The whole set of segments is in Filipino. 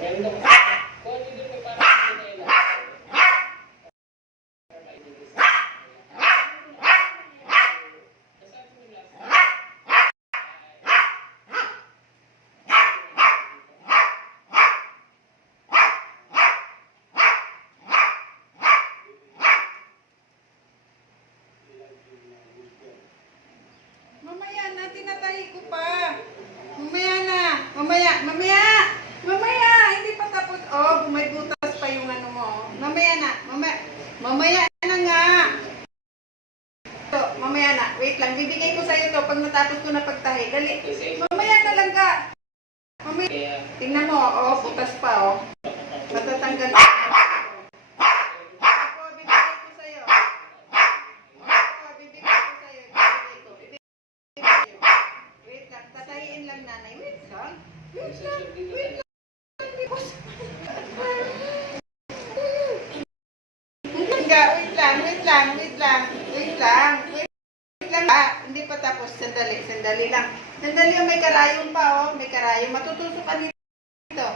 Mamaya na, tinatahi ko pa. Mamaya, mamaya. Mamaya, hindi pa tapos. Oh, may butas pa yung ano mo. Mamaya na, mamaya. Mamaya na nga. So, mamaya na. Wait lang, bibigay ko sa'yo to pag natapos ko na pagtahi. Dali. Mamaya ka. Mamaya. Tingnan mo, oh, butas pa, oh. Matatanggal. Ako, bibigay ko sa'yo. Ako, ko sa'yo. Bibigay. Wait lang, tatahiin lang nanay. Wait lang. Wait lang. Wait lang. Hangga, wait lang, wait lang, wait lang, wait lang, wait lang. Ah, hindi pa tapos. Sandali, sandali lang. Sandali, oh, may karayong pa, oh. May karayong. Matutusok ka nito.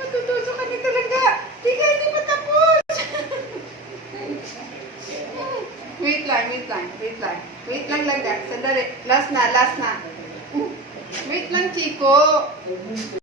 Matutusok ka nito talaga. Tika, hindi pa tapos. wait lang, wait lang, wait lang. Wait lang lang, Sandali. Last na, last na. Wait lang, Chico.